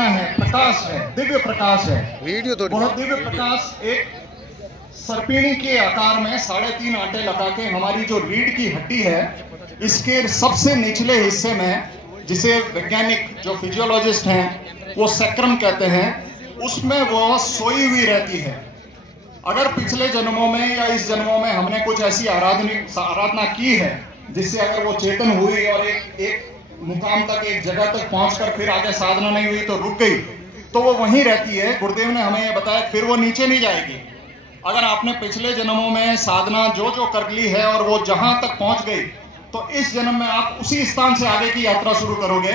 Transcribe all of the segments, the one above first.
चेतना है, प्रकाश है, दिव्य प्रकाश है। वीडियो तो वह दिव्य प्रकाश एक सर्पिणी के आकार में 3.5 आटे लगा के हमारी जो रीढ़ की हड्डी है, इसके सबसे निचले हिस्से में, जिसे वैज्ञानिक जो फिजियोलॉजिस्ट हैं वो सैक्रम कहते हैं, उसमें वो सोई हुई रहती है। अगर पिछले जन्मों में या इस जन्मों में हमने कुछ ऐसी आराधना की है जिससे अगर वो चेतन हुई और एक मुकाम तक, एक जगह तक पहुंचकर फिर आगे साधना नहीं हुई तो रुक गई, तो वो वहीं रहती है। गुरुदेव ने हमें ये बताया फिर वो नीचे नहीं जाएगी। अगर आपने पिछले जन्मों में साधना जो जो कर ली है और वो जहां तक पहुंच गई, तो इस जन्म में आप उसी स्थान से आगे की यात्रा शुरू करोगे।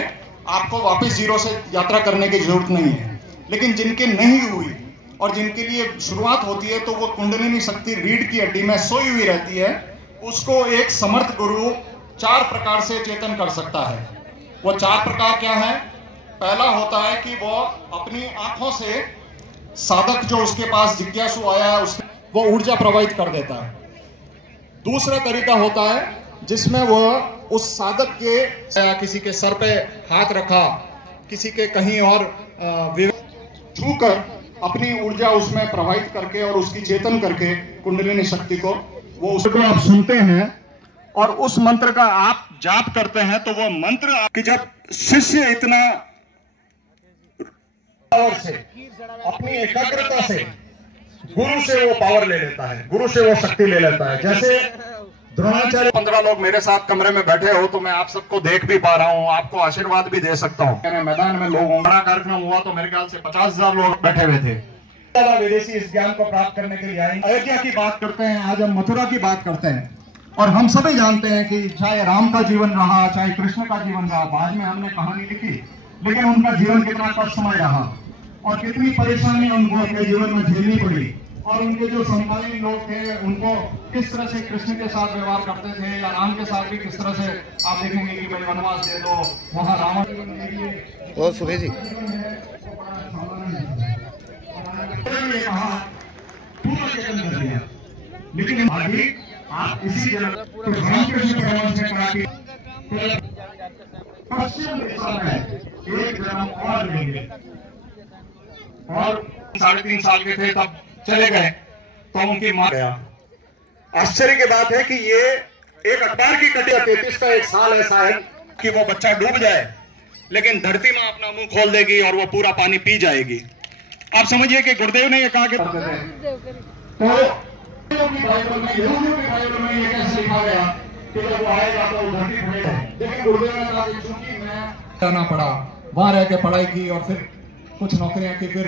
आपको वापस जीरो से यात्रा करने की जरूरत नहीं है। लेकिन जिनके नहीं हुई और जिनके लिए शुरुआत होती है, तो वो कुंडलिनी शक्ति रीढ़ की हड्डी में सोई हुई रहती है। उसको एक समर्थ गुरु 4 प्रकार से चेतन कर सकता है। वो 4 प्रकार क्या है? पहला होता है कि वो अपनी आंखों से साधक जो उसके पास जिज्ञासु आया है उसको वो ऊर्जा प्रवाहित कर देता है। दूसरा तरीका होता है जिसमें वो उस साधक के किसी के सर पे हाथ रखा, किसी के कहीं और छूकर अपनी ऊर्जा उसमें प्रवाहित करके और उसकी चेतन करके कुंडलिनी शक्ति को वो उसको आप सुनते हैं और उस मंत्र का आप जाप करते हैं, तो वो मंत्र कि जब शिष्य इतना और से अपनी एकाग्रता से गुरु से वो पावर ले लेता है, गुरु से वो शक्ति ले लेता है। जैसे द्रोणाचार्य 15 लोग मेरे साथ कमरे में बैठे हो, तो मैं आप सबको देख भी पा रहा हूँ, आपको आशीर्वाद भी दे सकता हूँ। मैदान में लोग, बड़ा कार्यक्रम हुआ तो मेरे ख्याल से 50,000 लोग बैठे हुए थे। विदेशी इस ज्ञान को प्राप्त करने के लिए आए। अयोध्या की बात करते हैं, आज हम मथुरा की बात करते हैं, और हम सभी जानते हैं कि चाहे राम का जीवन रहा, चाहे कृष्ण का जीवन रहा, बाद में हमने कहानी लिखी, लेकिन उनका जीवन कितना कष्टमय रहा और कितनी परेशानी उनको अपने जीवन में झेलनी पड़ी। और उनके जो समकालीन लोग थे उनको किस तरह से कृष्ण के साथ व्यवहार करते थे, या राम के साथ भी किस तरह से आप देखेंगे कि भाई वनवास दे दो, वहां रावण और सुरेश जी पूरा चेतन कर दिया। लेकिन अभी आप इसी जगह रामकृष्ण परमहंस ने कहा कि पश्चिम दिशा में एक जन्म और लेंगे, और 3.5 साल के थे तब चले गए, तो उनकी मां गया। आश्चर्य की बात है कि ये एक अखबार की कटिया 33 का एक साल ऐसा है कि वो बच्चा डूब जाए, लेकिन धरती मां अपना मुंह खोल देगी और वो पूरा पानी पी जाएगी। आप समझिए कि गुरुदेव ने ये कहा कि तो बाइबल में ये कैसे लिखा गया कि जब वो आएगा तो धरती फटेगा। लेकिन गुरुदेव ने कहा कि चूंकि मैं जाना पड़ा, वहां रह के पढ़ाई की और फिर कुछ नौकरियां की, फिर